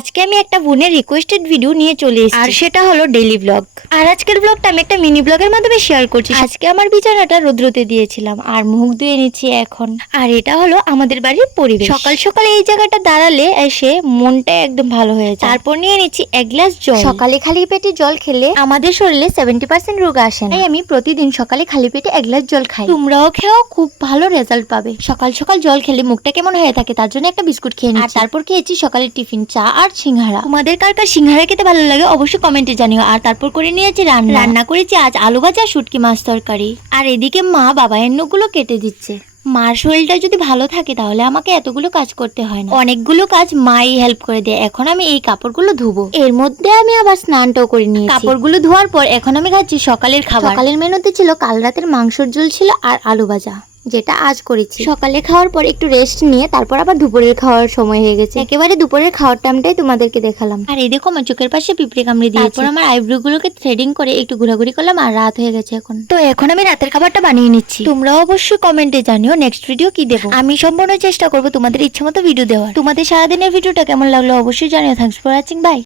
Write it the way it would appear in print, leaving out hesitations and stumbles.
আজকে আমি একটা বোনের রিকোয়েস্টেড ভিডিও নিয়ে চলে এসেছি, আর সেটা হলো ডেইলি ব্লগ। আর আজকের ব্লগটা আমি একটা মিনি ব্লগের মাধ্যমে শেয়ার করছি। আজকে আমার বিছানাটা রোদ্রতে দিয়েছিলাম আর মুখ ধুয়ে নিচ্ছি এখন। আর এটা হলো আমাদের বাড়ির পরিবেশ। সকাল সকালে এই জায়গাটা দাঁড়ালে এসে মনটা একদম ভালো হয়ে যায়। তারপর নিয়ে নিচ্ছি এক গ্লাস জল। সকালে খালি পেটে জল খেলে আমাদের শরীরে 70% রোগ আসে না। তাই আমি প্রতিদিন সকালে খালি পেটে এক গ্লাস জল খাই। তোমরাও খেও, খুব ভালো রেজাল্ট পাবে। সকাল সকাল জল খেলে মুখটা কেমন হয়ে থাকে তার জন্য একটা বিস্কুট খেয়ে নিচ্ছি। আর তারপর খেয়েছি সকালের টিফিন, চা আর সিঙ্গারা। তোমাদের কার কার সিঙ্গারা খেতে ভালো লাগে অবশ্যই কমেন্টে জানিও। আর তারপর করে নিয়েছি রান্না করেছি আজ আলু ভাজা, শুটকি মাছ তরকারি। আর এদিকে মা বাবায়ের নখগুলো কেটে দিচ্ছে। মার শরীরটা যদি ভালো থাকে তাহলে আমাকে এতগুলো কাজ করতে হয় না, অনেকগুলো কাজ মাই হেল্প করে দেয়। এখন আমি এই কাপড়গুলো ধুবো, এর মধ্যে আমি আবার স্নানটাও করে নিয়েছি। কাপড়গুলো ধোয়ার পর এখন আমি খাচ্ছি সকালের খাবার। সকালের মেনুতে ছিল কাল রাতের মাংসের ঝোল ছিল আর আলু ভাজা, যেটা আজ করেছি। সকালে খাওয়ার পর একটু রেস্ট নিয়ে তারপর আবার দুপুরের খাওয়ার সময় হয়ে গেছে। একেবারে দুপুরের খাওয়ার টাইমটাই তোমাদেরকে দেখালাম। আর এই দেখো আমার চোখের পাশে পিঁপড়ে কামড়ে দিয়েছে। তারপর আমার আইব্রো গুলোকে থ্রেডিং করে একটু ঘোরাঘুরি করলাম আর রাত হয়ে গেছে এখন। তো এখন আমি রাতের খাবারটা বানিয়ে নিচ্ছি। তোমরাও অবশ্যই কমেন্টে জানিও নেক্সট ভিডিও কি দেবো। আমি সম্পূর্ণ চেষ্টা করবো তোমাদের ইচ্ছে মতো ভিডিও দেওয়ার। তোমাদের সারাদিনের ভিডিওটা কেমন লাগলো অবশ্যই জানিও। Thanks for watching, by.